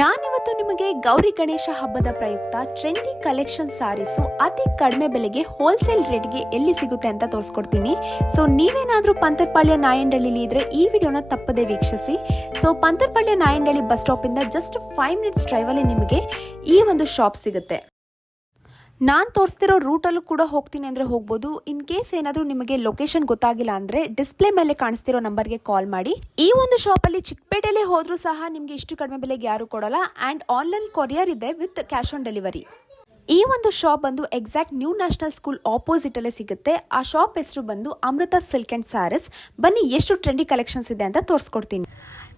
ನಾನಿವತ್ತು ನಿಮಗೆ ಗೌರಿ ಗಣೇಶ ಹಬ್ಬದ ಪ್ರಯುಕ್ತ ಟ್ರೆಂಡಿ ಕಲೆಕ್ಷನ್ ಸಾರೀಸು ಅತಿ ಕಡಿಮೆ ಬೆಲೆಗೆ ಹೋಲ್ಸೇಲ್ ರೇಟ್ಗೆ ಎಲ್ಲಿ ಸಿಗುತ್ತೆ ಅಂತ ತೋರಿಸ್ಕೊಡ್ತೀನಿ. ಸೊ ನೀವೇನಾದರೂ ಪಂತರ್ಪಾಳ್ಯ ನಾಯಂಡಳ್ಳಿಲಿ ಇದ್ರೆ ಈ ವಿಡಿಯೋನ ತಪ್ಪದೆ ವೀಕ್ಷಿಸಿ. ಸೊ ಪಂತರ್ಪಾಳ್ಯ ನಾಯಂಡಳ್ಳಿ ಬಸ್ ಸ್ಟಾಪಿಂದ ಜಸ್ಟ್ ಫೈವ್ ಮಿನಿಟ್ಸ್ ಡ್ರೈವಲ್ಲಿ ನಿಮಗೆ ಈ ಒಂದು ಶಾಪ್ ಸಿಗುತ್ತೆ. ನಾನು ತೋರಿಸ್ತಿರೋ ರೂಟಲ್ಲೂ ಕೂಡ ಹೋಗ್ತೀನಿ ಅಂದರೆ ಹೋಗ್ಬೋದು. ಇನ್ ಕೇಸ್ ಏನಾದರೂ ನಿಮಗೆ ಲೊಕೇಶನ್ ಗೊತ್ತಾಗಿಲ್ಲ ಅಂದರೆ ಡಿಸ್ಪ್ಲೇ ಮೇಲೆ ಕಾಣಿಸ್ತಿರೋ ನಂಬರ್ಗೆ ಕಾಲ್ ಮಾಡಿ. ಈ ಒಂದು ಶಾಪಲ್ಲಿ ಚಿಕ್ಕಪೇಟೆಯಲ್ಲಿ ಹೋದರೂ ಸಹ ನಿಮಗೆ ಇಷ್ಟು ಕಡಿಮೆ ಬೆಲೆಗೆ ಯಾರು ಕೊಡೋಲ್ಲ. ಆ್ಯಂಡ್ ಆನ್ಲೈನ್ ಕೊರಿಯರ್ ಇದೆ ವಿತ್ ಕ್ಯಾಶ್ ಆನ್ ಡೆಲಿವರಿ ಈ ಒಂದು ಶಾಪ್ ಬಂದು exact new national school opposite ಅಲ್ಲೇ ಸಿಗುತ್ತೆ. ಆ ಶಾಪ್ ಹೆಸರು ಬಂದು ಅಮೃತ ಸಿಲ್ಕ್ ಅಂಡ್ ಸ್ಯಾರೀಸ್ ಬನ್ನಿ, ಎಷ್ಟು ಟ್ರೆಂಡಿ ಕಲೆಕ್ಷನ್ಸ್ ಇದೆ ಅಂತ ತೋರಿಸ್ಕೊಡ್ತೀನಿ.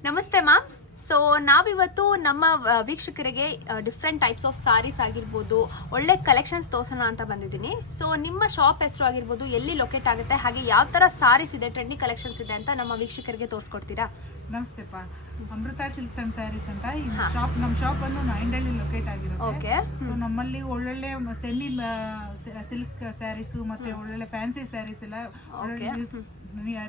ನಮಸ್ತೆ ಮ್ಯಾಮ್. ಸೊ ನಾವಿವತ್ತು ನಮ್ಮ ವೀಕ್ಷಕರಿಗೆ ಡಿಫ್ರೆಂಟ್ ಟೈಪ್ಸ್ ಆಫ್ ಸಾರೀಸ್ ಆಗಿರ್ಬೋದು, ಒಳ್ಳೆ ಕಲೆಕ್ಷನ್ಸ್ ತೋರ್ಸೋಣ ಅಂತ ಬಂದಿದ್ದೀನಿ. ಸೊ ನಿಮ್ಮ ಶಾಪ್ ಹೆಸರು ಆಗಿರ್ಬೋದು, ಎಲ್ಲಿ ಲೊಕೇಟ್ ಆಗುತ್ತೆ, ಹಾಗೆ ಯಾವ ಥರ ಸಾರೀಸ್ ಇದೆ ಟ್ರೆಂಡಿ ಕಲೆಕ್ಷನ್ಸ್ ಇದೆ ಅಂತ ನಮ್ಮ ವೀಕ್ಷಕರಿಗೆ ತೋರಿಸ್ಕೊಡ್ತೀರಾ? ನಮಸ್ತೆಪ್ಪ ಅಮೃತ ಸಿಲ್ಕ್ಸ್ ಅಂಡ್ ಸ್ಯಾರೀಸ್ ಅಂತ ಈ ಶಾಪ್ ನಮ್ಮ ಶಾಪ್ ಅನ್ನು ನಾಯಿಂಡಳ್ಳಿ ಲೊಕೇಟ್ ಆಗಿರುತ್ತೆ. ಓಕೆ. ಸೊ ನಮ್ಮಲ್ಲಿ ಒಳ್ಳೊಳ್ಳೆ ಸೆಮಿ ಸಿಲ್ಕ್ ಸ್ಯಾರೀಸ್ ಮತ್ತೆ ಒಳ್ಳೊಳ್ಳೆ ಫ್ಯಾನ್ಸಿ ಸ್ಯಾರೀಸ್ ಎಲ್ಲ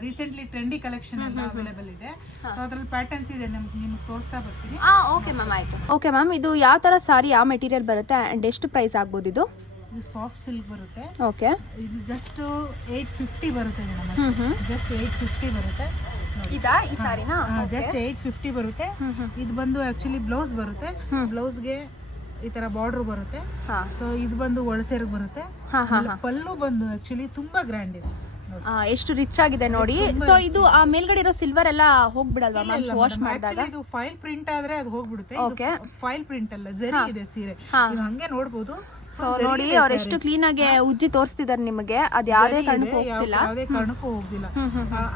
ರೀಸೆಂಟ್ಲಿ ಟ್ರೆಂಡಿ ಕಲೆಕ್ಷನ್ ಎಲ್ಲ ಅವೈಲೇಬಲ್ ಇದೆ. ಸೊ ಅದ್ರಲ್ಲಿ ಪ್ಯಾಟರ್ನ್ಸ್ ಇದೆ ನಿಮ್ಗೆ ನಿಮ್ಗೆ ತೋರಿಸ್ತಾ ಬರ್ತೀನಿ. ಹಾಂ ಓಕೆ ಮ್ಯಾಮ್ ಆಯ್ತು. ಓಕೆ ಮ್ಯಾಮ್ ಇದು ಯಾವ ತರ ಸಾರಿ ಯಾವ ಮೆಟೀರಿಯಲ್ ಬರುತ್ತೆ ಅಂಡ್ ಎಷ್ಟು ಪ್ರೈಸ್ ಆಗ್ಬೋದು ಇದು? ಇದು ಸಾಫ್ಟ್ ಸಿಲ್ಕ್ ಬರುತ್ತೆ. ಓಕೆ. ಇದು ಜಸ್ಟ್ ಏಯ್ಟ್ ಫಿಫ್ಟಿ ಬರುತ್ತೆ ಮೇಡಮ್ ಜಸ್ಟ್ ಏಯ್ಟ್ ಫಿಫ್ಟಿ ಬರುತ್ತೆ. ಇದಾ? ಈ ಸಾರಿನಾ? ಜಸ್ಟ್ ಏಯ್ಟ್ ಫಿಫ್ಟಿ ಬರುತ್ತೆ. ಇದು ಬಂದು ಆಕ್ಚುಲಿ ಬ್ಲೌಸ್ ಬರುತ್ತೆ. ಬ್ಲೌಸ್ಗೆ ಈ ತರ ಬಾರ್ಡರ್ ಬರುತ್ತೆ. ಸೊ ಇದು ಬಂದು ಒಳಸೇರ್ಗ್ ಬರುತ್ತೆ. ಪಲ್ಲು ಬಂದು ಆಕ್ಚುಲಿ ತುಂಬಾ ಗ್ರ್ಯಾಂಡ್ ಇದೆ. ಎಷ್ಟು ರಿಚ್ ಆಗಿದೆ ನೋಡಿ. ಸೊ ಇದು ಆ ಮೇಲ್ಗಡೆ ಇರೋ ಸಿಲ್ವರ್ ಎಲ್ಲ ಹೋಗ್ಬಿಡಲ್ವಾ ಮ್ಯಾಮ್ ವಾಶ್ ಮಾಡಿದಾಗ? ಇದು ಫೈಲ್ ಪ್ರಿಂಟ್ ಆದ್ರೆ ಅದು ಹೋಗ್ಬಿಡುತ್ತೆ. ಫೈಲ್ ಪ್ರಿಂಟ್ ಅಲ್ಲ ಜರಿ ಇದೆ ಸೀರೆ. ಹಂಗೆ ನೋಡ್ಬೋದು. ಸೊ ನೋಡಿ ಅವ್ರು ಎಷ್ಟು ಕ್ಲೀನ್ ಆಗಿ ಉಜ್ಜಿ ತೋರಿಸ್ತಿದ್ದಾರೆ ನಿಮಗೆ. ಅದ್ ಯಾವ್ದೇ ಕಾರಣಕ್ಕೂ ಹೋಗ್ತಿಲ್ಲ. ಯಾವುದೇ ಕಾರಣಕ್ಕೂ ಹೋಗ್ಲಿಲ್ಲ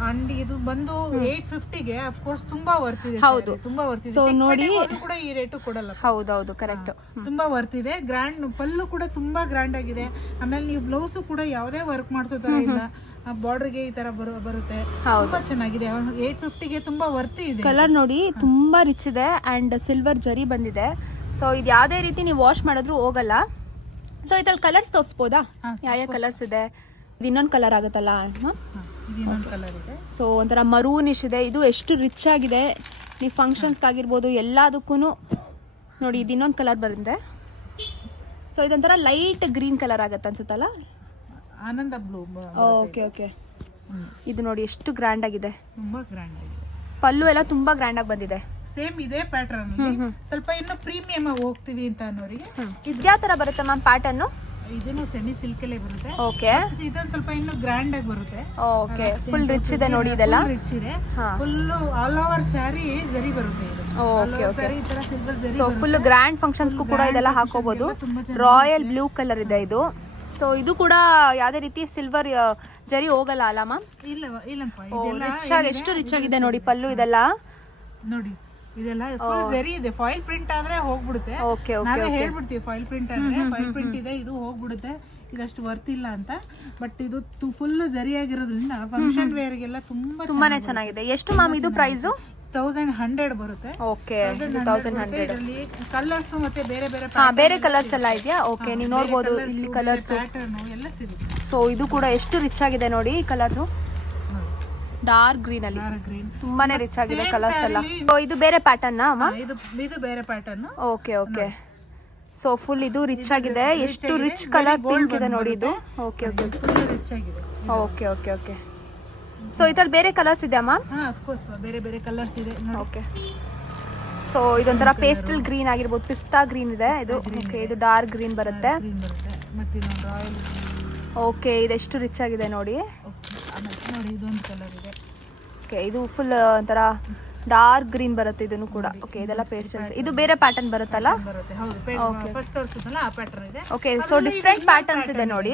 ಅಂಡ್ ಇದು ಬಂದು ಏಟ್ ಫಿಫ್ಟಿಗೆ ಅಫ್ಕೋರ್ಸ್ ತುಂಬಾ ವರ್ತ್ ಇದೆ ಹೌದು. ತುಂಬಾ ವರ್ತ್ ಇದೆ So ನೋಡಿ- ಕೂಡ ಈ ರೇಟು ಕೊಡಲ್ಲ. ಹೌದೌದು ಕರೆಕ್ಟ್ ತುಂಬಾ ವರ್ತ್ ಇದೆ ಗ್ರ್ಯಾಂಡ್ ಪಲ್ಲು ಕೂಡ ತುಂಬಾ ಗ್ರ್ಯಾಂಡ್ ಆಗಿದೆ. ಆಮೇಲೆ ನೀವು ಬ್ಲೌಸ್ ಕೂಡ ಯಾವುದೇ ವರ್ಕ್ ಮಾಡಿಸೋ ತರ ಇಲ್ಲ. ಬಾರ್ಡರ್ಗೆ ಈ ತರ ಬರು ಬರುತ್ತೆ. ತುಂಬಾ ಚೆನ್ನಾಗಿದೆ. ಏಟ್ ಫಿಫ್ಟಿಗೆ ತುಂಬಾ ವರ್ತ್ ಇದೆ. ಕಲರ್ ನೋಡಿ ತುಂಬಾ ರಿಚ್ ಇದೆ ಅಂಡ್ ಸಿಲ್ವರ್ ಜರಿ ಬಂದಿದೆ. ಸೊ ಇದು ಯಾವುದೇ ರೀತಿ ನೀವು ವಾಶ್ ಮಾಡಿದ್ರು ಹೋಗಲ್ಲ. ಸೊ ಇದ್ರಲ್ಲಿ ಕಲರ್ಸ್ ತೋರಿಸ್ಬೋದಾ? ಯಾವ ಯಾವ ಕಲರ್ಸ್ ಇದೆ? ಇದು ಇನ್ನೊಂದು ಕಲರ್ ಆಗುತ್ತಲ್ಲ? ಕಲರ್ ಇದೆ ಸೊ ಒಂಥರ ಮರೂನಿಶ್ ಇದೆ. ಇದು ಎಷ್ಟು ರಿಚ್ ಆಗಿದೆ. ನೀವು ಫಂಕ್ಷನ್ಸ್ಗಾಗಿರ್ಬೋದು ಎಲ್ಲದಕ್ಕೂ ನೋಡಿ ಇದು ಇನ್ನೊಂದು ಕಲರ್ ಬಂದಿದೆ. ಸೊ ಇದೊಂಥರ ಲೈಟ್ ಗ್ರೀನ್ ಕಲರ್ ಆಗುತ್ತೆ ಅನ್ಸುತ್ತಲ್ಲ? ಆನಂದ ಬ್ಲೂ ಓಕೆ ಓಕೆ ಇದು. ನೋಡಿ ಎಷ್ಟು ಗ್ರ್ಯಾಂಡ್ ಆಗಿದೆ. ತುಂಬಾ ಗ್ರ್ಯಾಂಡ್ ಆಗಿದೆ. ಪಲ್ಲು ಎಲ್ಲ ತುಂಬಾ ಗ್ರ್ಯಾಂಡ್ ಆಗಿ ಬಂದಿದೆ. ಸೇಮ್ ಇದೇ ಪ್ಯಾಟರ್ನ್ ಸ್ವಲ್ಪ ಇನ್ನು ಪ್ರೀಮಿಯಂ ಹೋಗ್ತೀವಿ ಅಂತ ಅನ್ನೋರಿಗೆ ಇದ್ಯಾವ ತರ ಬರುತ್ತೆ ಮ್ಯಾಮ್ ಪ್ಯಾಟರ್ನ್ ಇದನ್ನು ಸೆಮಿ ಸಿಲ್ಕ್ ಅಲ್ಲೇ ಬರುತ್ತೆ. ಓಕೆ ಇದೊಂದು ಸ್ವಲ್ಪ ಇನ್ನು ಗ್ರ್ಯಾಂಡ್ ಆಗಿ ಬರುತ್ತೆ. ಓಕೆ ಫುಲ್ ರಿಚ್ ಇದೆ ನೋಡಿ ಇದೆಲ್ಲ? ರಿಚ್ ಇದೆ. ಫುಲ್ ಆಲ್ ಓವರ್ ಸ್ಯಾರಿ ಜರಿ ಬರುತ್ತೆ ಇದು. ಓಕೆ ಓಕೆ ಸ್ಯಾರಿ ಈ ತರ ಸಿಲ್ವರ್ ಜರಿ ಸೊ ಫುಲ್ ಗ್ರ್ಯಾಂಡ್ ಫಂಕ್ಷನ್ಸ್ಗೂ ಕೂಡ ಇದೆಲ್ಲ ಹಾಕೋಬಹುದು ರಾಯಲ್ ಬ್ಲೂ ಕಲರ್ ಇದೆ ಇದು. ಸೊ ಇದು ಕೂಡ ಯಾವುದೇ ರೀತಿ ಸಿಲ್ವರ್ ಜರಿ ಹೋಗಲ್ಲ ಅಲ್ಲ ಮ್ಯಾಮ್ ಇಲ್ಲ ಇಲ್ಲಪ್ಪ ಇದೆಲ್ಲ ರಿಚ್ ಆಗಿ ಎಷ್ಟು ರಿಚ್ ಆಗಿದೆ ನೋಡಿ ಪಲ್ಲು ಇದೆಲ್ಲ? ನೋಡಿ ಇದೆಲ್ಲ ಫುಲ್ ಜರಿ ಇದೆ. ಫಾಯಿಲ್ ಪ್ರಿಂಟ್ ಆದ್ರೆ ಹೋಗ್ಬಿಡುತ್ತೆ. ನಾವೇ ಹೇಳ್ಬಿಡ್ತೀವಿ ಫೈಲ್ ಪ್ರಿಂಟ್ ಆದ್ರೆ ಫೈಲ್ ಪ್ರಿಂಟ್ ಇದೆ ಇದು ಹೋಗ್ಬಿಡುತ್ತೆ. ಇದಷ್ಟು ವರ್ತ್ ಇಲ್ಲ ಅಂತ. ಬಟ್ ಇದು ಫುಲ್ ಜರಿ ಆಗಿರೋದ್ರಿಂದ ಫಂಕ್ಷನ್ ವೇರ್ಗೆಲ್ಲ ತುಂಬಾ ತುಂಬಾನೇ ಚೆನ್ನಾಗಿದೆ. ಎಷ್ಟು ಮ್ಯಾಮ್ ಇದು ಪ್ರೈಸ್ ತೌಸಂಡ್ ಹಂಡ್ರೆಡ್ ಬರುತ್ತೆ. ಓಕೆ ತೌಸಂಡ್ ಹಂಡ್ರೆಡ್ ಕಲರ್ಸ್ ಮತ್ತೆ ಬೇರೆ ಬೇರೆ ಬೇರೆ ಕಲರ್ಸ್ ಎಲ್ಲ ಇದೆಯಾ? ಓಕೆ ನೀವು ನೋಡ್ಬೋದು ಇಲ್ಲಿ ಕಲರ್ಸ್ ಎಲ್ಲ ಸಿಗುತ್ತೆ. ಸೊ ಇದು ಕೂಡ ಎಷ್ಟು ರಿಚ್ ಆಗಿದೆ ನೋಡಿ ಕಲರ್ಸು ಡಾರ್ಕ್ ಗ್ರೀನ್ ಅಲ್ಲಿ. ಗ್ರೀನ್ ತುಂಬಾನೇ ರಿಚ್ ಆಗಿದೆ ಕಲರ್ಸ್ ಎಲ್ಲ. ಇದು ಬೇರೆ ಪ್ಯಾಟರ್ನ್ ಅಮ್ಮ? ಇದು ಇದು ಬೇರೆ pattern okay okay so full ಇದು ರಿಚ್ ಆಗಿದೆ. ಎಷ್ಟು ರಿಚ್ ಕಲರ್ ಪಿಂಕ್ ಇದೆ ನೋಡಿ ಇದು. ಓಕೆ ಓಕೆ ಫುಲ್ ರಿಚ್ ಆಗಿದೆ. ಓಕೆ ಓಕೆ ಓಕೆ ಸೊ ಇದ್ರಲ್ಲಿ ಬೇರೆ ಕಲರ್ಸ್ ಇದೆ ಅಮ್ಮ? ಬೇರೆ ಬೇರೆ ಕಲರ್ಸ್ ಇದೆ. ಓಕೆ ಸೊ ಇದೊಂಥರ ಪೇಸ್ಟಲ್ ಗ್ರೀನ್ ಆಗಿರ್ಬೋದು. ಪಿಸ್ತಾ ಗ್ರೀನ್ ಇದೆ. ಇದು ಓಕೆ ಇದು. ಡಾರ್ಕ್ ಗ್ರೀನ್ ಬರುತ್ತೆ. ಓಕೆ ಇದೆಷ್ಟು ರಿಚ್ ಆಗಿದೆ ನೋಡಿ. ನೋಡಿ ಇದೊಂದು ಕಲರ್ ಇದೆ. ಓಕೆ ಇದು ಫುಲ್ ಒಂಥರ ಡಾರ್ಕ್ ಗ್ರೀನ್ ಬರುತ್ತೆ ಇದನ್ನು ಕೂಡ. ಓಕೆ ಇದೆಲ್ಲ ಪೇಸ್ಟಲ್ಸ್ ಇದು ಬೇರೆ ಪ್ಯಾಟರ್ನ್ ಬರುತ್ತಲ್ಲ? ಬರುತ್ತೆ ಹೌದು ಫಸ್ಟ್ ತೋರಿಸಿದ್ನಲ್ಲ ಆ ಪ್ಯಾಟರ್ನ್ ಇದೆ. ಓಕೆ ಸೊ ಡಿಫ್ರೆಂಟ್ ಪ್ಯಾಟರ್ನ್ಸ್ ಇದೆ ನೋಡಿ.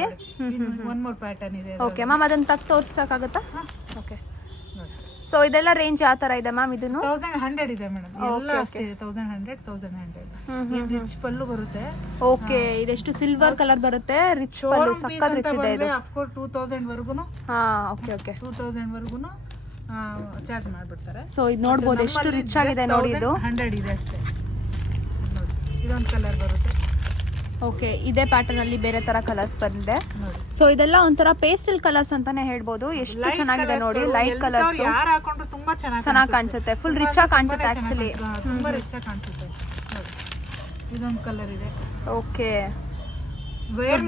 ಒನ್ ಮೋರ್ ಪ್ಯಾಟರ್ನ್ ಇದೆ ಓಕೆ ಮ್ಯಾಮ್ ಅದನ್ನ ತಗ್ ತೋರಿಸಕ್ಕಾಗತ್ತಾ ಓಕೆ ಸೊ ಇದೆಲ್ಲ ರೇಂಜ್ ಯಾವ ತರ ಇದೆ ಮ್ಯಾಮ್ ಇದನ್ನು? ತೌಸಂಡ್ ಹಂಡ್ರೆಡ್ ಇದೆ ಮೇಡಮ್ ಎಲ್ಲ ಅಷ್ಟೇ thousand hundred thousand hundred rich pallu ಬರುತ್ತೆ. ಓಕೆ ಇದೆಷ್ಟು ಸಿಲ್ವರ್ ಕಲರ್ ಬರುತ್ತೆ? ರಿಚ್ ಪಲ್ಲು ಸಕ್ಕತ್ ರಿಚ್ ಇದೆ ಇದು. ಅಫ್ಕೋರ್ಸ್ ಟೂ ತೌಸಂಡ್ ವರ್ಗುನು ಹಾ ಓಕೆ ಓಕೆ ಟೂ ತೌಸಂಡ್ ವರ್ಗುನು ಚಾರ್ಜ್ ಮಾಡ್ಬಿಡ್ತಾರೆ. ಸೊ ಇದು ನೋಡ್ಬೋದು ಎಷ್ಟು ರಿಚ್ ಆಗಿದೆ ನೋಡಿ ಇದು. ಹಂಡ್ರೆಡ್ ಇದೆ ಅಷ್ಟೇ. ಇದೊಂದು ಕಲರ್ ಬರುತ್ತೆ. ಓಕೆ ಇದೇ ಪ್ಯಾಟರ್ನ್ ಅಲ್ಲಿ ಬೇರೆ ತರ ಕಲರ್ಸ್ ಬಂದಿದೆ. ಸೊ ಇದೆಲ್ಲ ಒಂಥರ ಪೇಸ್ಟಲ್ ಕಲರ್ಸ್ ಅಂತಾನೆ ಹೇಳ್ಬೋದು. ಎಷ್ಟು ಚೆನ್ನಾಗಿದೆ ನೋಡಿ ಲೈಟ್ ಕಲರ್ಸ್ ಯಾರು ಹಾಕೊಂಡ್ರು ತುಂಬಾ ಚೆನ್ನಾಗಿ ಚೆನ್ನಾಗಿ ಕಾಣಿಸುತ್ತೆ. ಫುಲ್ ರಿಚ್ ಆಗಿ ಕಾಣಿಸುತ್ತೆ ಆಕ್ಚುಲಿ ತುಂಬಾ ರಿಚ್ ಆಗಿ ಕಾಣಿಸುತ್ತೆ. ಇದೊಂದು ಕಲರ್ ಇದೆ. ಓಕೆ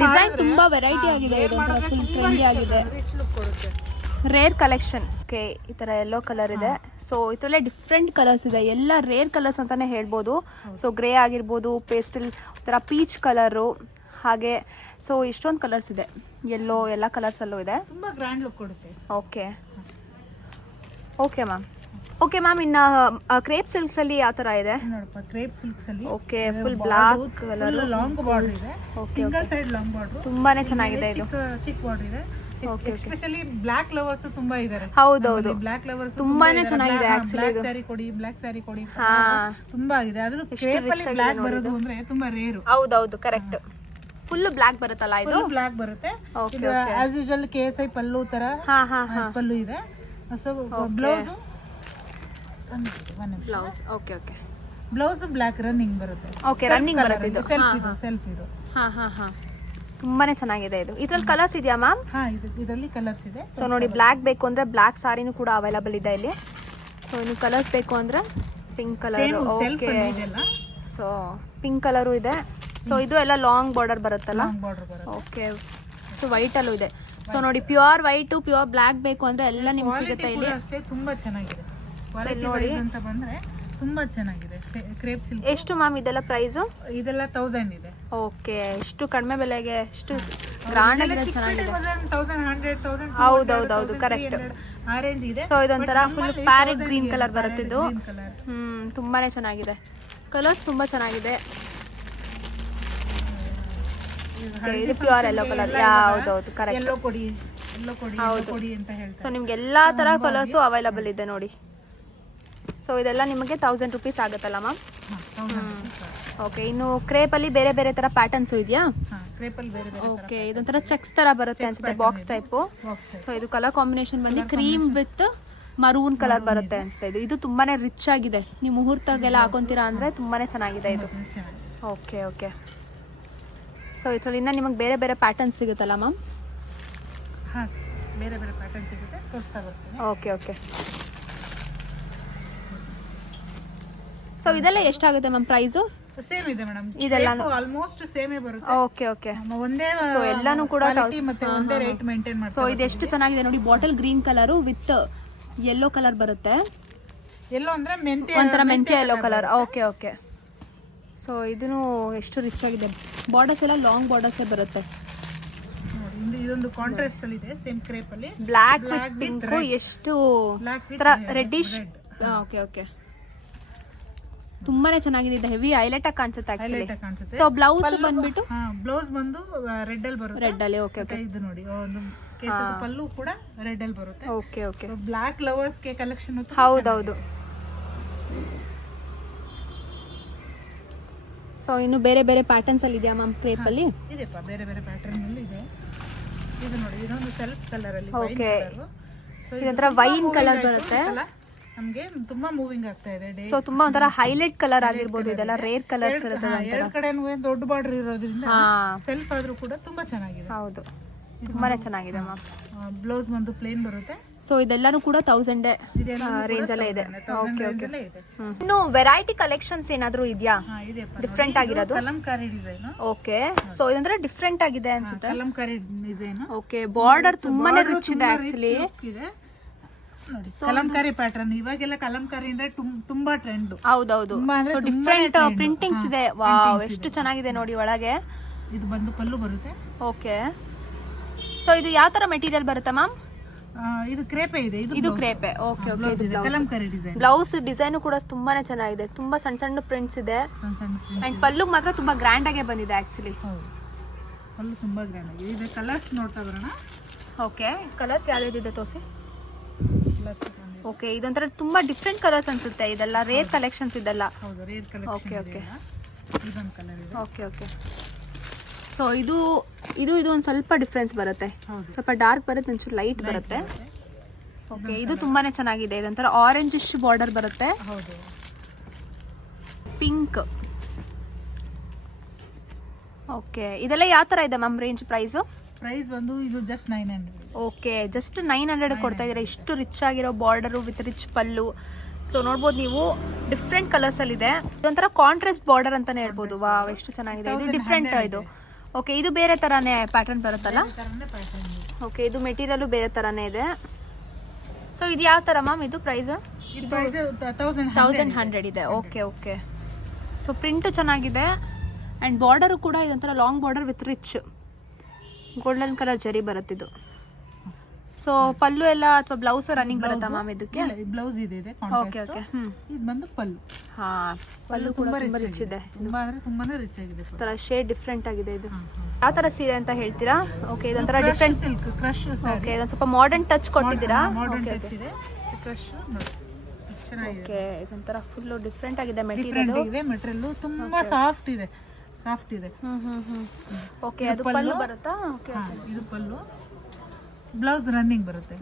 ಡಿಸೈನ್ ತುಂಬಾ ವೆರೈಟಿ ಆಗಿದೆ ಫುಲ್ ಟ್ರೆಂಡಿ ಆಗಿದೆ. ರಿಚ್ ಲುಕ್ ಕೊಡುತ್ತೆ. ರೇರ್ ಕಲೆಕ್ಷನ್ ಓಕೆ ಈ ತರ ಎಲ್ಲೋ ಕಲರ್ ಇದೆ. ಸೊ ಇದರಲ್ಲೇ ಡಿಫ್ರೆಂಟ್ ಕಲರ್ಸ್ ಇದೆ. ಎಲ್ಲ ರೇರ್ ಕಲರ್ಸ್ ಅಂತಾನೆ ಹೇಳ್ಬೋದು. ಸೊ ಗ್ರೇ ಆಗಿರ್ಬೋದು ಪೇಸ್ಟಲ್ ಒಂಥರ ಪೀಚ್ ಕಲರು ಹಾಗೆ. ಸೊ ಇಷ್ಟೊಂದು ಕಲರ್ಸ್ ಇದೆ. ಎಲ್ಲೋ ಎಲ್ಲ ಕಲರ್ಸಲ್ಲೂ ಇದೆ. ತುಂಬಾ ಗ್ರ್ಯಾಂಡ್ ಲುಕ್ ಕೊಡುತ್ತೆ. Okay okay ma'am okay ma'am ಇನ್ನ ಕ್ರೇಪ್ ಸಿಲ್ಕ್ಸಲ್ಲಿ ಯಾವ ತರ ಇದೆ? ನೋಡಪ್ಪ ಕ್ರೇಪ್ ಸಿಲ್ಕ್ಸ್ ಅಲ್ಲಿ okay full black colour long border ಇದೆ. ಸಿಂಗಲ್ ಸೈಡ್ ಲಾಂಗ್ ಬಾರ್ಡರ್ ತುಂಬಾನೇ ಚೆನ್ನಾಗಿದೆ ಇದು. ಚಿಕ್ಕ ಬಾರ್ಡರ್ ಇದೆ. ಎಸ್ಪೆಷಲಿ ಬ್ಲಾಕ್ ಲವರ್ಸ್ ತುಂಬಾ ಇದಾರೆ. ಹೌದೌದು. ಬ್ಲಾಕ್ ಲವರ್ಸ್ ತುಂಬಾನೇ ಚೆನ್ನಾಗಿದೆ ಬ್ಲಾಕ್. ಸ್ಯಾರಿ ಕೊಡಿ ಬ್ಲಾಕ್ ಸ್ಯಾರಿ ಕೊಡಿ. ತುಂಬಾ ಇದೆ. ಅದ್ರ ಕ್ರೇಪ್ ಅಲ್ಲಿ ಬ್ಲಾಕ್ ಬರೋದು ಅಂದ್ರೆ ತುಂಬಾ ರೇರು ಹೌದೌದು ಕರೆಕ್ಟ್ ಫುಲ್ ಬ್ಲಾಕ್ ಬರುತ್ತಲ್ಲ ಇದು? ಬ್ಲಾಕ್ ಬರುತ್ತೆ. ಇದು as usual K S I pallu ತರ ಹಾ ಹಾ ಹಾ. ಪಲ್ಲು ಇದೆ. So blouse blouse okay okay blouse black running ಬರುತ್ತೆ. ಓಕೆ ರನ್ನಿಂಗ್ ಬರುತ್ತೆ ಇದು. ಸೆಲ್ಫ್ ಇದು ಸೆಲ್ಫ್ ಇದು. ಹಾ ಹಾ ಹಾ. ತುಂಬಾನೇ ಚೆನ್ನಾಗಿದೆ ಇದು. ಇದ್ರಲ್ಲಿ ಕಲರ್ಸ್ ಇದೆಯಾ ಮ್ಯಾಮ್ ಹಾ ಇದು ಇದರಲ್ಲಿ ಕಲರ್ಸ್ ಇದೆ. ಸೊ ನೋಡಿ ಬ್ಲ್ಯಾಕ್ ಬೇಕು ಅಂದ್ರೆ ಬ್ಲ್ಯಾಕ್ ಸಾರಿನೂ ಕೂಡ ಅವೈಲಬಲ್ ಇದೆ ಇಲ್ಲಿ. ಸೊ ಇನ್ನು ಕಲರ್ಸ್ ಬೇಕು ಅಂದ್ರೆ pink colour okay so pink colour ಇದೆ. ಸೊ ಇದು ಎಲ್ಲ ಲಾಂಗ್ ಬಾರ್ಡರ್ ಬರುತ್ತಲ್ಲ? ಓಕೆ ಸೊ ವೈಟ್ ಅಲ್ಲೂ ಇದೆ. ಸೊ ನೋಡಿ ಪ್ಯೂರ್ ವೈಟ್ ಪ್ಯೂರ್ ಬ್ಲ್ಯಾಕ್ ಬೇಕು ಅಂದ್ರೆ ಎಲ್ಲ ನಿಮ್ಗೆ ಸಿಗುತ್ತೆ ಇಲ್ಲಿ. ತುಂಬಾ ಚೆನ್ನಾಗಿದೆ. ನೋಡಿ. ಅಂತ ಬಂದ್ರೆ ತುಂಬಾ ಚೆನ್ನಾಗಿದೆ. Crepe silk. ಎಷ್ಟು ಮ್ಯಾಮ್ ಇದೆಲ್ಲ ಪ್ರೈಸು? ಇದೆಲ್ಲ ತೌಸಂಡ್ ಇದೆ. ಓಕೆ ಎಷ್ಟು ಕಡಿಮೆ ಬೆಲೆಗೆ ಎಷ್ಟು ಗ್ರಾಂಡ್ ಆಗಿದೆ ಚೆನ್ನಾಗಿದೆ. ತೌಸಂಡ್ ಹಂಡ್ರೆಡ್ ಹೌದು ಕರೆಕ್ಟ್ correct. ಆ ರೇಂಜ್ ಇದೆ. ಸೊ ಇದೊಂಥರ ಫುಲ್ ಪ್ಯಾರೆಟ್ ಗ್ರೀನ್ ಕಲರ್ ಬರುತ್ತಿದ್ದು. ಹ್ಮ್ ತುಂಬಾನೇ ಚೆನ್ನಾಗಿದೆ. ಕಲರ್ಸ್ ತುಂಬಾ ಚೆನ್ನಾಗಿದೆ. ಇದು ಪ್ಯೂರ್ ಎಲ್ಲೋ ಕಲರ್ ಹೌದೌದು ಕರೆಕ್ಟ್ ಎಲ್ಲೋ ಕೊಡಿ ಎಲ್ಲೋ ಕೊಡಿ yellow ಕೊಡಿ ಅಂತ ಸೊ ಹೇಳ್ತಾರೆ ನಿಮ್ಗೆ ಎಲ್ಲಾ ತರ ಕಲರ್ಸು ಅವೈಲಬಲ್ ಇದೆ ನೋಡಿ. ಸೊ ಇದೆಲ್ಲ ನಿಮಗೆ ತೌಸಂಡ್ ರುಪೀಸ್ ಆಗುತ್ತಲ್ಲ ಮ್ಯಾಮ್ ಹಾ, 1000 rupees. ಓಕೆ ಇನ್ನು ಕ್ರೇಪ್ ಅಲ್ಲಿ ಬೇರೆ ಬೇರೆ ತರ ಪ್ಯಾಟರ್ನ್ಸ್ ಇದೆಯಾ? ಕ್ರೇಪಲ್ಲಿ ಓಕೆ ಇದೊಂಥರ ಚೆಕ್ಸ್ ತರ ಬರುತ್ತೆ ಅನ್ಸುತ್ತೆ ಬಾಕ್ಸ್ ಟೈಪು ಸೊ ಇದು ಕಲರ್ ಕಾಂಬಿನೇಷನ್ ಬಂದು ಕ್ರೀಮ್ ವಿತ್ ಮರೂನ್ ಕಲರ್ ಬರುತ್ತೆ ಅನ್ಸುತ್ತೆ. ಇದು ಇದು ತುಂಬಾನೇ ರಿಚ್ ಆಗಿದೆ. ನೀವು ಮುಹೂರ್ತಗೆಲ್ಲ ಹಾಕೊಂತೀರಾ ಅಂದ್ರೆ ತುಂಬಾನೇ ಚೆನ್ನಾಗಿದೆ ಇದು. ಓಕೆ ಓಕೆ ಸೊ ಇದ್ರಲ್ಲಿ ಇನ್ನ ನಿಮಗೆ ಬೇರೆ ಬೇರೆ ಪ್ಯಾಟರ್ನ್ ಸಿಗುತ್ತಲ್ಲ ಮ್ಯಾಮ್ ಹಾ ಬೇರೆ ಬೇರೆ ಪ್ಯಾಟರ್ನ್ ಸಿಗುತ್ತೆ. ತೋರಿಸ್ತಾ ಬರ್ತೀನಿ. ಓಕೆ ಓಕೆ ಸೊ ಇದೆಲ್ಲ ಎಷ್ಟಾಗುತ್ತೆ ಮ್ಯಾಮ್ ಪ್ರೈಸು ಸೇಮ್ ಇದೆ ಮೇಡಮ್ ಇದೆಲ್ಲ ಆಲ್ಮೋಸ್ಟ್ ಸೇಮೇ ಬರುತ್ತೆ. ಓಕೆ ಓಕೆ ಒಂದೇ ಸೊ ಎಲ್ಲಾನು ಕೂಡ ಮತ್ತೆ ಒಂದೇ ರೇಟ್ ಮೇಂಟೈನ್ ಸೊ ಇದು ಇದೆಷ್ಟು ಚೆನ್ನಾಗಿದೆ ನೋಡಿ bottle green colour with yellow colour ಬರುತ್ತೆ. ಯೆಲ್ಲೋ ಅಂದ್ರೆ ಮೆಂತ್ಯ ಒಂಥರ ಮೆಂತ್ಯ yellow colour okay okay so ಇದನ್ನು ಎಷ್ಟು ರಿಚ್ ಆಗಿದೆ. ಬಾರ್ಡರ್ಸ್ ಎಲ್ಲ ಲಾಂಗ್ ಬಾರ್ಡರ್ಸೇ ಬರುತ್ತೆ. ಇದೊಂದು ಕಾಂಟ್ರಾಸ್ಟ್ ಅಲ್ಲಿ ಇದೆ ಸೇಮ್ ಕ್ರೇಪ್ ಅಲ್ಲಿ. ಬ್ಲಾಕ್ ವಿತ್ ಪಿಂಕ್ ಎಷ್ಟು ರೆಡ್ಡಿಶ್ ಓಕೆ ಓಕೆ ತುಂಬಾನೇ ಚೆನ್ನಾಗಿದೆ ಇದು ಹೆವಿ ಹೈಲೈಟ್ ಆಗಿ ಕಾಣಿಸುತ್ತೆ ಕಾಣಿಸುತ್ತೆ. ಸೊ ಬ್ಲೌಸ್ ಬಂದ್ಬಿಟ್ಟು ಬ್ಲೌಸ್ ಬಂದು ರೆಡ್ ಅಲ್ಲಿ ಬರುತ್ತೆ. ರೆಡ್ ಅಲ್ಲಿ ಓಕೆ ಓಕೆ ಇದು ನೋಡಿ ಒಂದು ಪಲ್ಲು ಕೂಡ ರೆಡ್ ಅಲ್ಲಿ ಬರುತ್ತೆ. ಓಕೆ ಓಕೆ ಸೊ ಬ್ಲಾಕ್ ಲವರ್ಸ್ಗೆ ಕಲೆಕ್ಷನ್ ಹೌದೌದು ಸೊ ಇನ್ನು ಬೇರೆ ಬೇರೆ ಪ್ಯಾಟರ್ನ್ಸ್ ಅಲ್ಲಿ ಇದೆಯಾ ಮ್ಯಾಮ್ ಕ್ರೇಪ್ ಅಲ್ಲಿ? ಇದೆಪ್ಪ ಬೇರೆ ಬೇರೆ ಪ್ಯಾಟರ್ನ್ ಅಲ್ಲಿ ಇದೆ. ಇದು ನೋಡಿ ಇದೊಂದು ಸೆಲ್ಫ್ ಕಲರ್ ಅಲ್ಲಿ ಓಕೆ ಸೊ ಇದೊಂಥರ ವೈನ್ ಕಲರ್ ಬರುತ್ತೆ. ನಮ್ಗೆ ತುಂಬಾ ಮೂವಿಂಗ್ ಆಗ್ತಾ ಇದೆ ಸೊ ತುಂಬಾ ಒಂಥರ ಹೈಲೈಟ್ ಕಲರ್ ಆಗಿರ್ಬೋದು ಇದೆಲ್ಲ ರೇರ್ ಕಲರ್ ಎರಡು ಕಡೆನೂ ದೊಡ್ಡ ಬಾರ್ಡರ್ ಇರೋದ್ರಿಂದ ಸೆಲ್ಫ್ ಆದ್ರೂ ಕೂಡ ತುಂಬಾ ಚೆನ್ನಾಗಿದೆ. ಹೌದು. ತುಂಬಾನೇ ಚೆನ್ನಾಗಿದೆ ಮ್ಯಾಮ್ ಬ್ಲೌಸ್ ಬಂದು ಪ್ಲೇನ್ ಬರುತ್ತೆ. ಸೊ ಇದೆಲ್ಲಾನು ಕೂಡ ತೌಸಂಡ್ ರೇಂಜ್ ಅಲ್ಲೇ ಇದೆ. ಓಕೆ ಓಕೆ ಇನ್ನು ವೆರೈಟಿ ಕಲೆಕ್ಷನ್ಸ್ ಏನಾದರೂ ಇದೆಯಾ? ಡಿಫ್ರೆಂಟ್ ಆಗಿರೋದು? ಕಲಂಕಾರಿ ಡಿಸೈನ್ ಓಕೆ ಸೊ ಇದಂದ್ರೆ ಡಿಫ್ರೆಂಟ್ ಆಗಿದೆ ಅನ್ಸುತ್ತೆ? ಕಲಂಕಾರಿ ಡಿಸೈನ್ ಓಕೆ ಬಾರ್ಡರ್ ತುಂಬಾನೇ ರಿಚ್ ಇದೆ ಆಕ್ಚುಲಿ ಇದೆ. ನೋಡಿ. ಕಲಂಕಾರಿ ಪ್ಯಾಟರ್ನ್ ಇವಾಗೆಲ್ಲ ಕಲಂಕಾರಿ ಅಂದ್ರೆ ತುಂಬಾ ಟ್ರೆಂಡ್ ಹೌದೌದು ಡಿಫ್ರೆಂಟ್ ಪ್ರಿಂಟಿಂಗ್ಸ್ ಇದೆ. ವಾವ್ ಎಷ್ಟು ಚೆನ್ನಾಗಿದೆ ನೋಡಿ ಒಳಗೆ. ಇದು ಬಂದು ಪಲ್ಲು ಬರುತ್ತೆ. ಓಕೆ ಸೊ ಇದು ಯಾವ ತರ ಮೆಟೀರಿಯಲ್ ಬರುತ್ತೆ ಮ್ಯಾಮ್ ಇದು ಕ್ರೇಪೆ ಇದೆ. ಇದು ಇದು ಕ್ರೇಪೆ. ಓಕೆ ಓಕೆ ಇದು ಕಲಂಕಾರಿ ಡಿಸೈನ್ ಬ್ಲೌಸ್ ಡಿಸೈನ್ ಕೂಡ ತುಂಬಾನೇ ಚೆನ್ನಾಗಿದೆ. ತುಂಬಾ ಸಣ್ಣ ಸಣ್ಣ ಪ್ರಿಂಟ್ಸ್ ಇದೆ. ಅಂಡ್ ಪಲ್ಲು ಮಾತ್ರ ತುಂಬಾ ಗ್ರ್ಯಾಂಡ್ ಆಗೇ ಬಂದಿದೆ ಆಕ್ಚುಲಿ ಪಲ್ಲು ತುಂಬಾ ಗ್ರ್ಯಾಂಡ್ ಆಗಿದೆ. ಇದು ಕಲರ್ಸ್ ನೋಡ್ತಾ ಬರೋಣ. ಓಕೆ ಕಲರ್ಸ್ ಯಾವ್ದಿದೆ ತೋರಿಸಿ? ಕಲರ್ಸ್ ಓಕೆ ಇದೊಂಥರ ತುಂಬಾ ಡಿಫ್ರೆಂಟ್ ಕಲರ್ಸ್ ಅನ್ಸುತ್ತೆ. ಇದೆಲ್ಲ ರೇರ್ ಕಲೆಕ್ಷನ್ಸ್ ಇದೆಲ್ಲ. ಹೌದು ರೇರ್ Okay, ಕಲೆಕ್ಷನ್ okay. ಇದೊಂದು ಕಲರ್ ಇದೆ. ಓಕೆ ಓಕೆ ಸೊ ಇದು ಇದು ಇದು ಒಂದು ಸ್ವಲ್ಪ ಡಿಫ್ರೆನ್ಸ್ ಬರುತ್ತೆ. ಹೌದು. ಸ್ವಲ್ಪ ಡಾರ್ಕ್ ಬರುತ್ತೆ ಒಂಚೂರು ಲೈಟ್ ಬರುತ್ತೆ. ಓಕೆ ಇದು ತುಂಬಾನೇ ಚೆನ್ನಾಗಿದೆ. ಇದೊಂಥರ ಆರೆಂಜಿಶ್ ಬಾರ್ಡರ್ ಬರುತ್ತೆ. ಹೌದು. ಪಿಂಕ್ ಓಕೆ ಇದೆಲ್ಲ ಯಾವ ತರ ಇದೆ ಮ್ಯಾಮ್ ರೇಂಜ್ ಪ್ರೈಸು ಪ್ರೈಸ್ ಬಂದು ಇದು just nine hundred okay just nine hundred ಕೊಡ್ತಾ ಇದ್ದೀರಾ? ಇಷ್ಟು ರಿಚ್ ಆಗಿರೋ border with rich pallu. So ನೋಡ್ಬೋದು ನೀವು ಡಿಫ್ರೆಂಟ್ ಕಲರ್ಸ್ ಅಲ್ಲಿ ಇದೆ. ಇದೊಂಥರ ಕಾಂಟ್ರಾಸ್ಟ್ ಬಾರ್ಡರ್ ಅಂತಾನೆ ಹೇಳ್ಬೋದು. ವಾ ಎಷ್ಟು ಚೆನ್ನಾಗಿದೆ. ಇದು ಡಿಫ್ರೆಂಟ್ ಇದು. ಓಕೆ ಇದು ಬೇರೆ ತರಾನೇ ಪ್ಯಾಟರ್ನ್ ಬರುತ್ತಲ್ಲ? ಓಕೆ ಇದು. ಮೆಟೀರಿಯಲ್ ಬೇರೆ ತರಾನೇ ಇದೆ. ಸೊ ಇದು ಯಾವ ತರ ಮ್ಯಾಮ್ ಇದು ಪ್ರೈಸ್ ತೌಸಂಡ್ ತೌಸಂಡ್ ಹಂಡ್ರೆಡ್ ಇದೆ. ಓಕೆ ಓಕೆ ಸೊ ಪ್ರಿಂಟ್ ಚೆನ್ನಾಗಿದೆ. ಆ್ಯಂಡ್ ಬಾರ್ಡರು ಕೂಡ ಇದೊಂಥರ long border with rich golden colour zari ಬರುತ್ತಿದ್ದು. ಸೊ ಪಲ್ಲು ಎಲ್ಲ ಅಥವಾ ಬ್ಲೌಸ್ ರನ್ನಿಂಗ್ ಬರುತ್ತಾ ಮ್ಯಾಮ್ ಇದಕ್ಕೆ? ಬ್ಲೌಸ್ ಇದೆ ಇದೆ ಓಕೆ ಓಕೆ ಇದು ಬಂದು ಪಲ್ಲು. ಹಾ ಪಲ್ಲು ತುಂಬಾ ರಿಚ್ ಇದೆ. ತುಂಬಾ ಅಂದ್ರೆ ತುಂಬಾನೇ ರಿಚ್ ಆಗಿದೆ ತರ ಶೇಡ್ ಡಿಫ್ರೆಂಟ್ ಆಗಿದೆ ಇದು. ಯಾವ ತರ ಸೀರೆ ಅಂತ ಹೇಳ್ತೀರಾ? ಓಕೆ ಇದೊಂಥರ ಡಿಫ್ರೆಂಟ್ ಸಿಲ್ಕ್ ಕ್ರಶ್ ಓಕೆ ಇದೊಂದು ಸ್ವಲ್ಪ ಮಾಡರ್ನ್ ಟಚ್ ಕೊಟ್ಟಿದ್ದೀರಾ? ಮಾಡರ್ನ್ ಟಚ್ ಇದೆ. ಕ್ರಶ್ ಓಕೆ ಇದೊಂಥರ ಫುಲ್ ಡಿಫ್ರೆಂಟ್ ಆಗಿದೆ ಮೆಟೀರಿಯಲ್. ಇದೆ ಮೆಟೀರಿಯಲ್ ತುಂಬಾ ಸಾಫ್ಟ್ ಇದೆ. ಸಾಫ್ಟ್ ಇದೆ. ಓಕೆ ಅದು ಪಲ್ಲು ಬರುತ್ತಾ? ಓಕೆ ಇದು ಪಲ್ಲು. ಬ್ಲೌಸ್ ರನ್ನಿಂಗ್ ಬರುತ್ತೆ.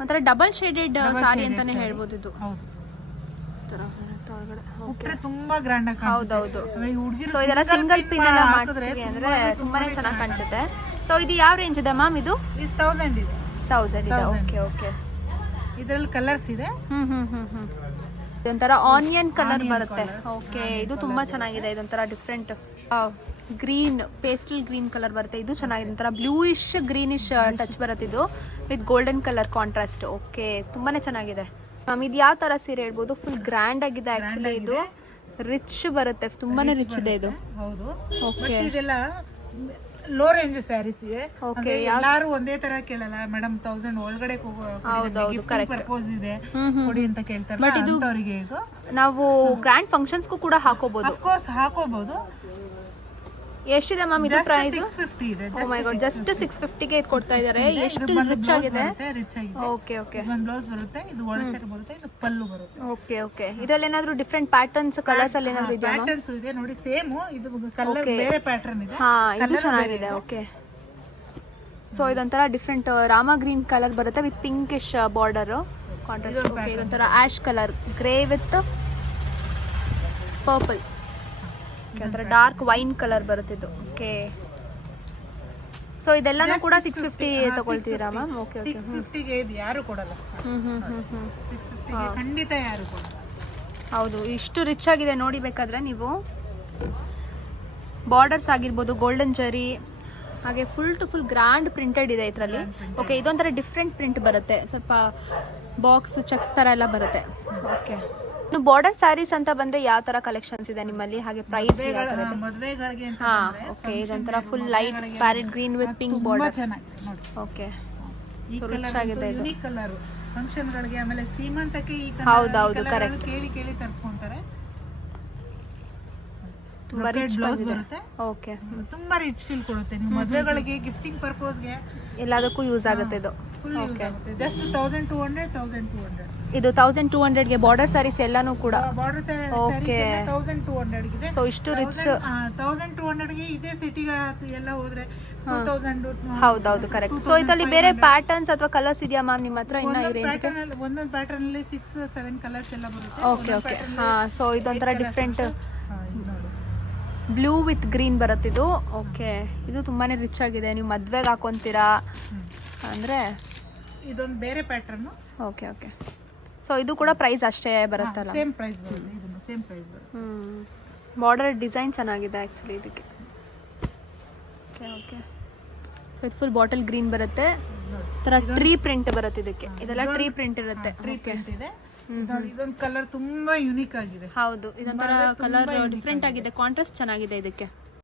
ಒಂಥರ ಡಬಲ್ ಶೇಡೆಡ್ ಸಾರಿ ಅಂತಾನೆ. ಹೇಳ್ಬೋದು ಇದು. ಹೌದು. ಉಟ್ರೆ ತುಂಬಾ ಗ್ರ್ಯಾಂಡ್ ಆಗಿ ಹೌದೌದು. ಹುಡುಗಿರು ಇದೆಲ್ಲ ಸಿಂಗಲ್ ಪಿನ್ ಎಲ್ಲ ಮಾಡಿದ್ರೆ ತುಂಬಾನೇ ಚೆನ್ನಾಗಿ ಕಾಣಿಸುತ್ತೆ. ಸೊ ಇದು ಯಾವ ರೇಂಜ್ ಇದೆ ಮ್ಯಾಮ್ ಇದು? ಇದು ತೌಸಂಡ್ ಇದೆ. ತೌಸಂಡ್ ಇದೆ. ಓಕೆ ಓಕೆ ಇದರಲ್ಲಿ ಕಲರ್ಸ್ ಇದೆ. ಹ್ಮ್ ಹ್ಮ್ ಹ್ಮ್ ಹ್ಮ್. ಇದೊಂಥರ ಆನಿಯನ್ ಕಲರ್ ಬರುತ್ತೆ. ಓಕೆ ಇದು ತುಂಬಾ ಚೆನ್ನಾಗಿದೆ ಇದೊಂಥರ different green pastel green colour ಬರುತ್ತೆ. ಇದು ಚೆನ್ನಾಗಿದೆ ಒಂಥರ ಬ್ಲೂಯಿಶ್ ಗ್ರೀನಿಶ್ ಟಚ್ ಬರುತ್ತೆ ಇದು with golden colour contrast okay ತುಂಬಾನೇ ಚೆನ್ನಾಗಿದೆ. ಮ್ಯಾಮ್ ಇದು ಯಾವ ತರ ಸೀರೆ ಹೇಳ್ಬೋದು? ಫುಲ್ ಗ್ರ್ಯಾಂಡ್ ಆಗಿದೆ ಆಕ್ಚುಲಿ ಇದು. ರಿಚ್ ಬರುತ್ತೆ ತುಂಬಾನೇ ರಿಚ್ ಇದೆ ಇದು. ಹೌದು. ಓಕೆ ಲೋ ರೇಂಜ್ ಸ್ಯಾರೀಸ್ ಇದೆ. ಎಲ್ಲಾರು ಒಂದೇ ತರ ಕೇಳಲ್ಲ. ಮೇಡಮ್ ತೌಸಂಡ್ ಒಳಗಡೆ. ಪರ್ಪೋಸ್ ಇದೆ. ಕೊಡಿ ಅಂತ ಕೇಳ್ತಾರೆ ಬಟ್ ಇದು ನಾವು ಗ್ರ್ಯಾಂಡ್ ಫಂಕ್ಷನ್ಸ್ ಕೂಡ ಹಾಕೋಬಹುದು ಅಫ್ಕೋರ್ಸ್ ಹಾಕೋಬಹುದು ಎಷ್ಟಿದೆ ಮ್ಯಾಮ್ ಇದು ಪ್ರೈಸ್ ಸಿಕ್ಸ್ ಫಿಫ್ಟಿ ಇದೆ oh my god just six ಫಿಫ್ಟಿಗೆ ಇದು ಕೊಡ್ತಾ ಇದ್ದಾರೆ ಎಷ್ಟು ರಿಚ್ ಆಗಿದೆ? ಓಕೆ ಓಕೆ ಬ್ಲೌಸ್ ಬರುತ್ತೆ ಇದು ಒಳಸೆಟ್ ಬರುತ್ತೆ ಇದು ಪಲ್ಲು ಬರುತ್ತೆ. ಓಕೆ ಓಕೆ ಇದರಲ್ಲಿ ಏನಾದರೂ ಡಿಫ್ರೆಂಟ್ ಪ್ಯಾಟರ್ನ್ಸ್ ಕಲರ್ಸ್ ಅಲ್ಲಿ ಏನಾದರೂ ಇದೆಯಾ ಮ್ಯಾಮ್ ಪ್ಯಾಟರ್ನ್ಸ್ ಇದೆ. ನೋಡಿ ಸೇಮ್ ಇದು ಕಲರ್ ಬೇರೆ ಪ್ಯಾಟರ್ನ್ ಇದೆ. ಹಾ ಇದು ಚೆನ್ನಾಗಿದೆ. ಓಕೆ ಸೊ ಇದೊಂಥರ ಡಿಫ್ರೆಂಟ್ ರಾಮ ಗ್ರೀನ್ ಕಲರ್ ಬರುತ್ತೆ with pinkish border contrast okay ಇದೊಂಥರ ash colour grey with purple ಒಂಥರ ಡಾರ್ಕ್ ವೈನ್ ಕಲರ್ ಬರುತ್ತೆ ಇದು. ಓಕೆ ಸೊ ಇದೆಲ್ಲಾನು ಕೂಡ ಸಿಕ್ಸ್ ಫಿಫ್ಟಿ ತಗೊಳ್ತೀರಾ ಮ್ಯಾಮ್ ಓಕೆ ಓಕೆ ಸಿಕ್ಸ್ ಫಿಫ್ಟಿಗೆ ಇದು ಯಾರು ಕೊಡಲ್ಲ. ಹ್ಮ್ ಹ್ಮ್ ಹ್ಮ್ ಹ್ಮ್. ಸಿಕ್ಸ್ ಫಿಫ್ಟಿಗೆ ಖಂಡಿತ ಯಾರು ಕೊಡಲ್ಲ. ಹೌದು ಇಷ್ಟು ರಿಚ್ ಆಗಿದೆ ನೋಡಿ ಬೇಕಾದ್ರೆ ನೀವು. ಬಾರ್ಡರ್ಸ್ ಆಗಿರ್ಬೋದು ಗೋಲ್ಡನ್ ಜರಿ ಹಾಗೆ full to full grand printed ಇದೆ ಇದರಲ್ಲಿ. ಓಕೆ ಇದೊಂಥರ ಡಿಫ್ರೆಂಟ್ ಪ್ರಿಂಟ್ ಬರುತ್ತೆ. ಸ್ವಲ್ಪ ಬಾಕ್ಸ್ ಚೆಕ್ಸ್ ಥರ ಎಲ್ಲ ಬರುತ್ತೆ. ಓಕೆ ಇನ್ನು ಬಾರ್ಡರ್ ಸ್ಯಾರೀಸ್ ಅಂತ ಬಂದ್ರೆ ಯಾವ ತರ ಕಲೆಕ್ಷನ್ಸ್ ಇದೆ ನಿಮ್ಮಲ್ಲಿ? ಹಾಗೆ ಪ್ರೈಸ್ ಮದುವೆಗಳಿಗೆ ಹಾ ಓಕೆ ಇದೊಂಥರ full light parrot green with pink border ಚೆನ್ನಾಗಿದೆ ನೋಡಿ. ಓಕೆ rich ಆಗಿದೆ ಕಲರ್ ಇದು. ಕಲರ್ ಫಂಕ್ಷನ್ ಗಳಿಗೆ ಆಮೇಲೆ ಸೀಮಂತಕ್ಕೆ ಈ ಹೌದೌದು, ಹೌದು correct. ಕೇಳಿ ಕೇಳಿ ತರಿಸ್ಕೊಂತಾರೆ. ತುಂಬಾ ರಿಚ್ ಬ್ಲೌಸ್ ಬರುತ್ತೆ. ಓಕೆ ತುಂಬಾ ರಿಚ್ ಫೀಲ್ ಕೊಡುತ್ತೆ. ನೀವು ಮದುವೆಗಳಿಗೆ ಗಿಫ್ಟಿಂಗ್ ಪರ್ಪೋಸ್ಗೆ ಎಲ್ಲದಕ್ಕೂ ಯೂಸ್ ಆಗುತ್ತೆ ಇದು. ಫುಲ್ ಯೂಸ್ ಆಗುತ್ತೆ. Just thousand two hundred thousand two hundred ಇದು ತೌಸಂಡ್ ಟೂ ಹಂಡ್ರೆಡ್ಗೆ ಬಾರ್ಡರ್ ಸ್ಯಾರೀಸ್ ಎಲ್ಲಾನು ಕೂಡ. Border okay thousand two hundred ಇದೆ ಸೊ ಇಷ್ಟು ರಿಚ್ ತೌಸಂಡ್ ಟೂ ಹಂಡ್ರೆಡ್ಗೆ ಇದೇ ಸಿಟಿಗೆ ಎಲ್ಲ ಹೋದ್ರೆ ಹೌದೌದು ಕರೆಕ್ಟ್ ಸೊ ಇದರಲ್ಲಿ ಬೇರೆ ಪ್ಯಾಟರ್ನ್ಸ್ ಅಥವಾ ಕಲರ್ಸ್ ಇದೆಯಾ ಮ್ಯಾಮ್ ನಿಮ್ಮ ಹತ್ರ ಇನ್ನ ಈ ಪ್ಯಾಟರ್ನ್ ಒಂದೊಂದು ಪ್ಯಾಟರ್ನ್ ಅಲ್ಲಿ ಸಿಕ್ಸ್ ಸೆವೆನ್ ಕಲರ್ಸ್ ಎಲ್ಲ ಬರುತ್ತೆ. ಓಕೆ ಓಕೆ ಹಾ ಸೊ ಇದೊಂಥರ ಡಿಫ್ರೆಂಟ್ ಬ್ಲೂ ವಿತ್ ಗ್ರೀನ್ ಬರುತ್ತಿದ್ದು ಓಕೆ ಇದು ತುಂಬಾನೇ ರಿಚ್ ಆಗಿದೆ. ನೀವು ಮದ್ವೆಗೆ ಹಾಕೊಂತೀರಾ? ಅಂದ್ರೆ ಇದೊಂದು ಬೇರೆ ಪ್ಯಾಟರ್ನ್ ಓಕೆ ಓಕೆ ಸೊ ಇದು ಕೂಡ ಪ್ರೈಸ್ ಅಷ್ಟೇ ಬರುತ್ತಲ್ಲ? ಸೇಮ್ ಪ್ರೈಸ್ ಬರುತ್ತೆ ಇದನ್ನು ಸೇಮ್ ಪ್ರೈಸ್ ಬರುತ್ತೆ. ಹ್ಮ್. ಬಾರ್ಡರ್ ಡಿಸೈನ್ ಚೆನ್ನಾಗಿದೆ ಆ್ಯಕ್ಚುಲಿ ಇದಕ್ಕೆ. ಓಕೆ ಓಕೆ ಸೊ ಇದು ಫುಲ್ ಬಾಟಲ್ ಗ್ರೀನ್ ಬರುತ್ತೆ. ಥರ ಟ್ರೀ ಪ್ರಿಂಟ್ ಬರುತ್ತೆ ಇದಕ್ಕೆ. ಇದೆಲ್ಲ ಟ್ರೀ ಪ್ರಿಂಟ್ ಇರುತ್ತೆ. ಪ್ರಿಂಟ್ ಇದೆ. ಇದೊಂದು ಕಲರ್ ತುಂಬಾ ಯುನಿಕ್ ಆಗಿದೆ. ಹೌದು ಇದೊಂಥರ ಕಲರ್ ಡಿಫ್ರೆಂಟ್ ಆಗಿದೆ. ಕಾಂಟ್ರಾಸ್ಟ್ ಚೆನ್ನಾಗಿದೆ ಇದಕ್ಕೆ.